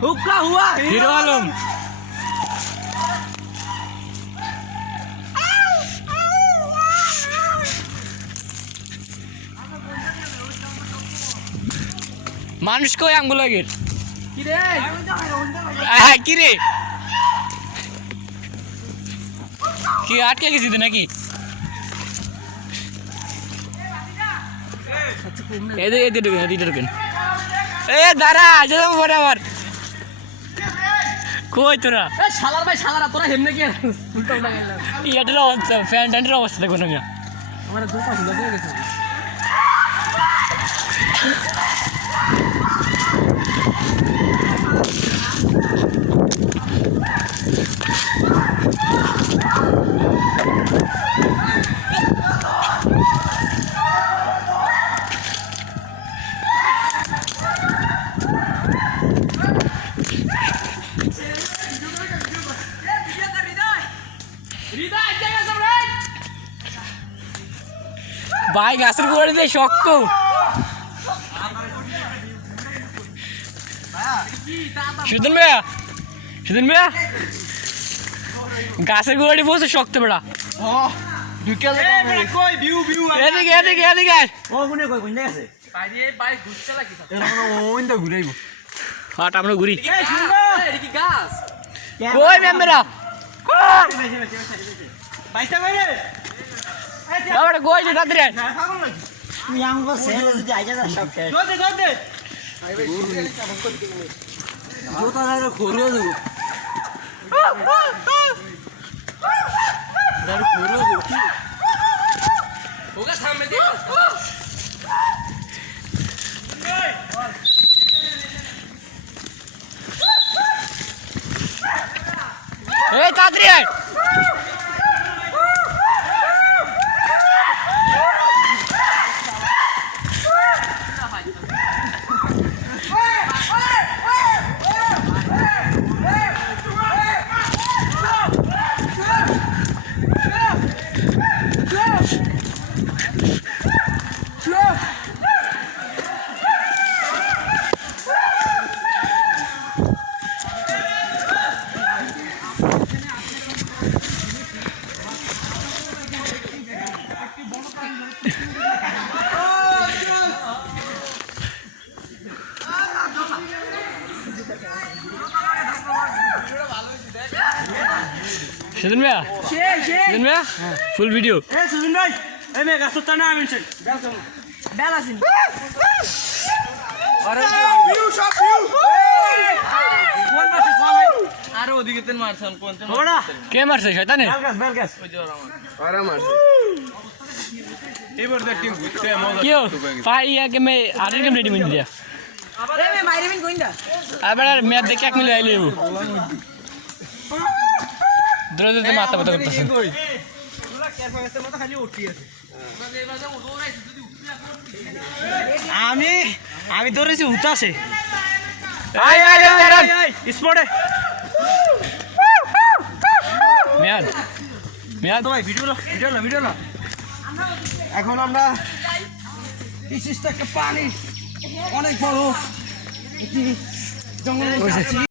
हुक्का हुआ हीरो आलम মানুষ কই আঙ্গুলাগের কি রে কি রে কি আটকে গেছিস নাকি এদিকে ঢুকেন এ দাঁড়া যেতাম পরে আবার কই তোরা শালার ভাই শালারা তোরা হেমনে কি উল্টা উল্টা গেল এটার অবস্থা ফ্যান ট্যান্টের অবস্থা দেখো না আমার দুটো হুলা করে গেছে ভাই গাছের গোড়ে দিয়ে শক্ত সুদিন ভাইয়া গাছের গোড়ে বসে শক্ত বেড়া এদিকে হাট আমরা ঘুরি কই মেম্বেরা কই তাড়াতাড়ি তুই আমাকে ছেড়ে যদি আইজা যা সব শেষ জোতা ধরে ঘুরে দেবো এই তাড়াতাড়ি সুদিন ভাইয়া ফুল ভিডিও সুজন ভাই এই মে গাছ তো না আমি বেল আছেন আরে ভিউ সব ভিউ কোন পাশে কোন ভাই আরে ওদিকে তেন মারছাম কোন তেন কে মারছে শয়তানে বেল গাছ ওই যে আরে মারছে এবার দেখ টিম ঘুরতে মজা কিও ফাইয়া কে মে আরে কে রেডি মিন দিয়া আরে মে মাইরিমিন কইন্দা আবার ম্যাপ দেখে এক মিলে আইলে দ্রুত মাথা ব্যথা করতেছে আমি ধরেছি উতাসে স্পটে মেয়াদ ভাই ভিডিও না এখন আমরা বিশিষ্ট একটা পানি অনেক বড় একটি জঙ্গল